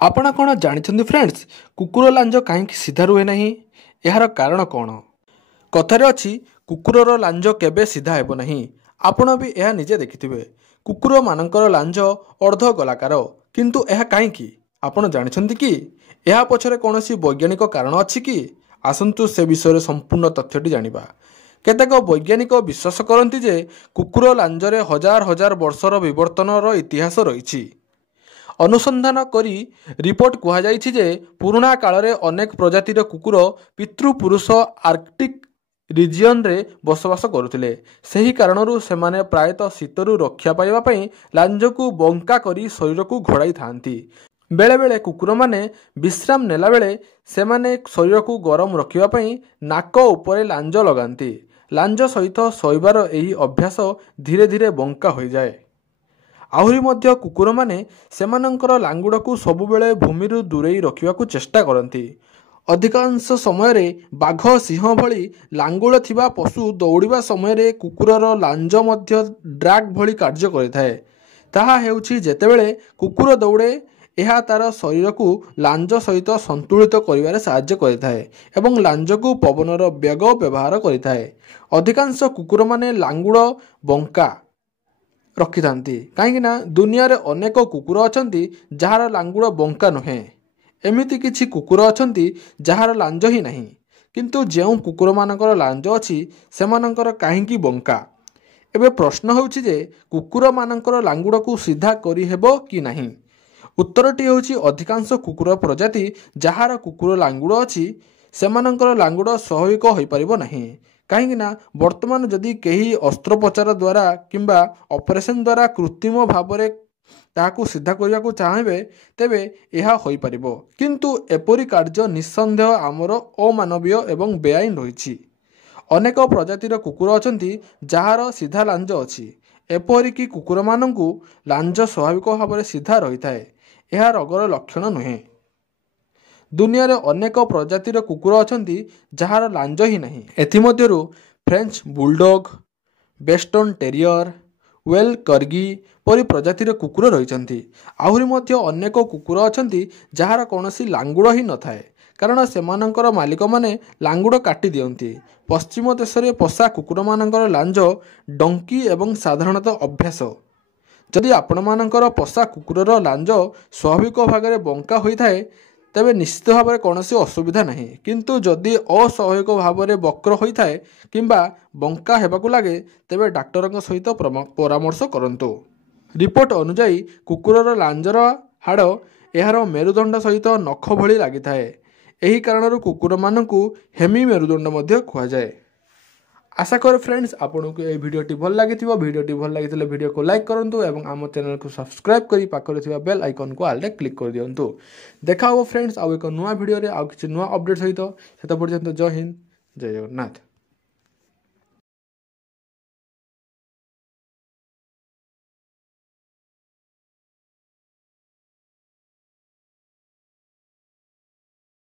आपण कौन जानते फ्रेंड्स कुकुर लांज कहीं सीधा रुहे ना यार कारण कौन कथार अच्छी कुकुरर लांज केबे सीधा हेब नहीं आपण भी यह निजे देखिथिबे कुकुर मानकर लांज अर्ध गोलाकार किंतु यह कहीं आपण जानते कि यह पछरे कौन वैज्ञानिक कारण अच्छी कि आसतु से विषय संपूर्ण तथ्यटी जानिबा। केतेक वैज्ञानिक विश्वास करती जे कुकुर लांजरे हजार हजार वर्षर विवर्तनर इतिहास रही। अनुसंधान करी रिपोर्ट कुहाଯାଇଛି जे पुराणा कालरे अनेक प्रजातिर कुकुर पितृपुरुष आर्कटिक रिजियन रे बसवास करुथिले। सही कारणरू सेमाने प्रायतः शीतरू रक्षा पाइबा पई लांजकू बंका करी शरीर को घोड़ाई थांती। बेले बेले कुकुर माने विश्राम नेला बेले सेमाने शरीर को गरम रखिबा पई नाक उपरे लांज लगांती। लांज सहित शोइबार एही अभ्यास धीरे धीरे बंका हो जाए। आहुरी मध्य कुकुर माने सेमानंकर लांगुड़ को सबुबेले भूमिरु दूरेई रखिबाकू चेष्टा करती। अधिकांश समय बाघ सिंह भली लांगुड़ थिबा पशु दौड़िबा समय कुकुरर लांज मध्य ड्रैग भली कार्य करिथाए। ताहा हेउछि जेतेबेले कुकुर दौड़े यह तार शरीर को लांज सहित संतुलित करिवारे साहाय्य करिथाए एवं लांज को पवनर वेग व्यवहार करिथाए। अधिकांश कुकुर माने लांगुड़ बंका रखि थांती कहीं दुनिया रे अनेक कुकुर अछंती जहार लांगुड़ बंका नुहे। एमिति किछि कुकुर अछंती जहार लांज ही नहीं किंतु जेउ कुकुर मानकर लांज अछि सेमानकर काहेकि बंका। एबे प्रश्न होउछि जे कुकुर मानकर लांगुड़ को सीधा करि हेबो कि नहीं। उत्तरटी होउछि अधिकांश कुकुर प्रजाति जहार कुकुर लांगुड़ अछि सेमानकर लांगुड़ स्वाभाविक होई परिबो नहीं। कहीं वर्तमान जदि कहीं अस्त्रोपचार द्वारा किंबा ऑपरेशन द्वारा कृत्रिम भाव में ताकू सीधा करने को चाहे तेबे यह होई परिबो किंतु एपरी कार्य निस्संदेह आमर अमानवीय एवं बेआईन रही। अनेक प्रजातिर कुकुर अछंती जहार सीधा लांज अछि एपरिकी कुकुर मानंकु लांज स्वाभाविक भाव में सीधा रही थाए। यह रोगर लक्षण नुहे। दुनिया रे अनेक प्रजातिर कुकुर अछंती जहार लांज ही नहीं। एथिमध्यरु फ्रेंच बुलडॉग, बेस्टन टेरियर, वेल कर्गी परी प्रजातिर कुकुर रहिछंती। आहुरी मध्य अनेक कुकुर अछंती जहार कोनोसी लांगुड़ ही न थाए कारण सेमानंकर मालिक माने लांगुड़ काटी दियंती। पश्चिम देश रे पोषा कुकुर मानंकर लांज डंकी एवं साधारणतः अभ्यास। जदि आपण मानंकर पोषा कुकुरर लांज स्वाभाविक भाग में बंका होई थाए तेबे निश्चित भाव में कौन असुविधा नहीं किंतु जदि अस्वाभाविक भाव में वक्र होता है किंबा बंका हेबाकू लगे तेबे डाक्टर सहित परामर्श करंतु। रिपोर्ट अनुसार कुकुरर लांजर हाड़ यार मेरुदंड सहित नख भली लगी थाए। एही कारणरू कुकुर मानकू हेमी मेरुदंड मध्य खुआजाए। आशा कर फ्रेंड्स आपको ये भिडियोटी भल लगी। भिडियोटी भल लगी भिडियो को लाइक करूँ और आम चैनल को सब्सक्राइब करी पाखरे थिबा बेल आइकन को आलरे क्लिक कर दियंतु। देखा हो फ्रेंड्स आउ एक नुआ भिडियो रे आउ किछि नुआ अपडेट सहित। सेता पर्यंत जय हिंद जय जगन्नाथ।